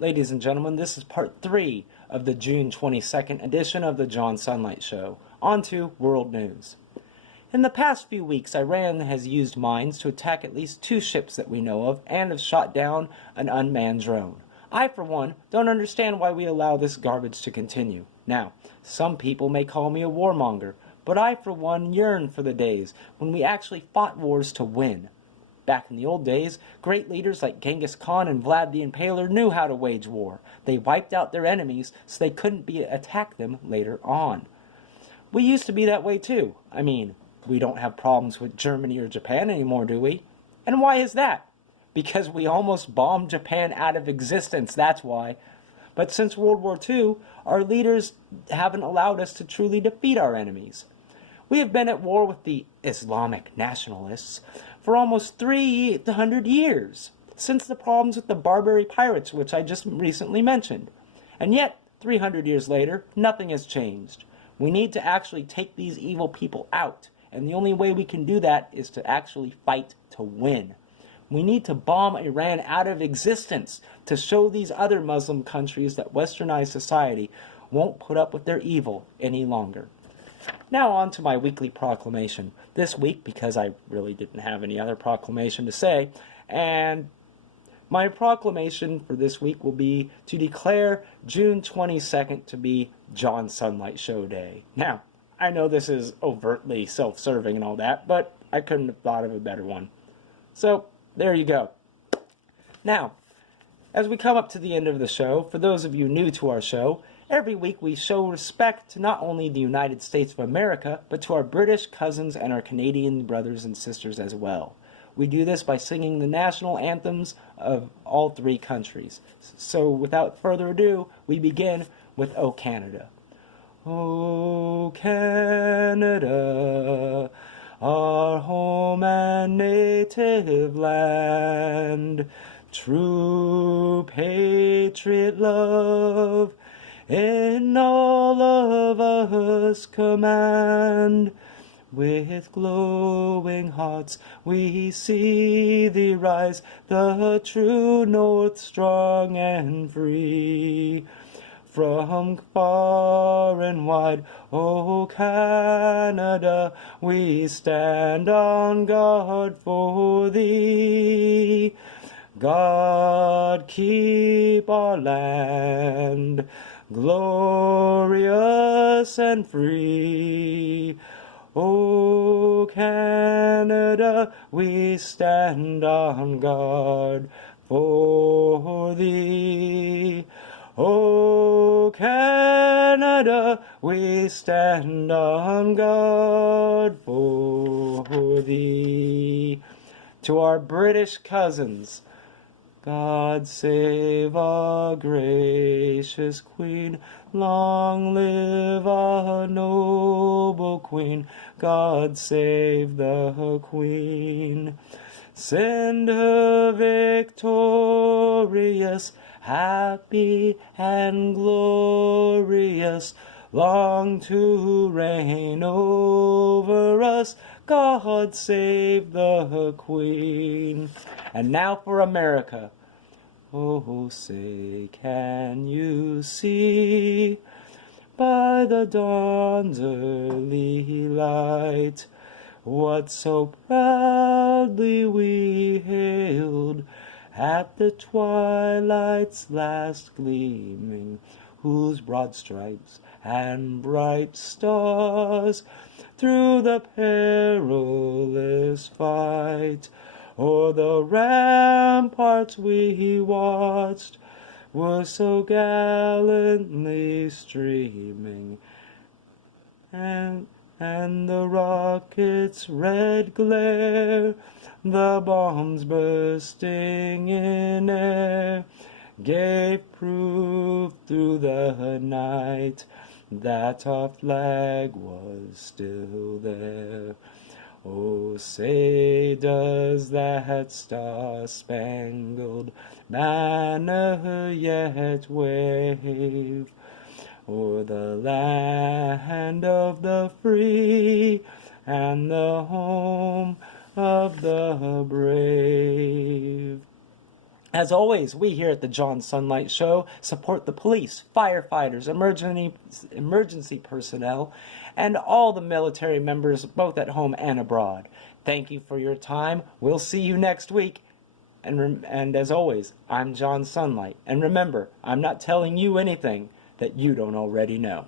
Ladies and gentlemen, this is part 3 of the June 22nd edition of the John Sunlight Show. On to world news. In the past few weeks, Iran has used mines to attack at least 2 ships that we know of and have shot down an unmanned drone. I, for one, don't understand why we allow this garbage to continue. Now, some people may call me a warmonger, but I, for one, yearn for the days when we actually fought wars to win. Back in the old days, great leaders like Genghis Khan and Vlad the Impaler knew how to wage war. They wiped out their enemies so they couldn't attack them later on. We used to be that way too. I mean, we don't have problems with Germany or Japan anymore, do we? And why is that? Because we almost bombed Japan out of existence, that's why. But since World War II, our leaders haven't allowed us to truly defeat our enemies. We have been at war with the Islamic nationalists for almost 300 years, since the problems with the Barbary pirates, which I just recently mentioned. And yet, 300 years later, nothing has changed. We need to actually take these evil people out, and the only way we can do that is to actually fight to win. We need to bomb Iran out of existence to show these other Muslim countries that westernized society won't put up with their evil any longer. Now on to my weekly proclamation. This week, because I really didn't have any other proclamation to say, and my proclamation for this week will be to declare June 22nd to be John Sunlight Show Day. Now, I know this is overtly self-serving and all that, but I couldn't have thought of a better one. So, there you go. Now, as we come up to the end of the show, for those of you new to our show, every week we show respect to not only the United States of America, but to our British cousins and our Canadian brothers and sisters as well. We do this by singing the national anthems of all 3 countries. So without further ado, we begin with O Canada. O Canada, our home and native land, true patriot love, in all of us command. With glowing hearts we see thee rise, the true north strong and free. From far and wide, O Canada, we stand on guard for thee. God keep our land glorious and free. O Canada, we stand on guard for thee. O Canada, we stand on guard for thee. To our British cousins, God save our gracious Queen, long live our noble Queen, God save the Queen. Send her victorious, happy and glorious, long to reign over us, God save the Queen. And now for America. Oh, say, can you see by the dawn's early light what so proudly we hailed at the twilight's last gleaming, whose broad stripes and bright stars through the perilous fight o'er the ramparts we watched were so gallantly streaming, and the rocket's red glare, the bombs bursting in air, gave proof through the night that our flag was still there. Oh, say does that star-spangled banner yet wave o'er the land of the free and the home of the brave? As always, we here at the John Sunlight Show support the police, firefighters, emergency personnel, and all the military members both at home and abroad. Thank you for your time. We'll see you next week. And as always, I'm John Sunlight. And remember, I'm not telling you anything that you don't already know.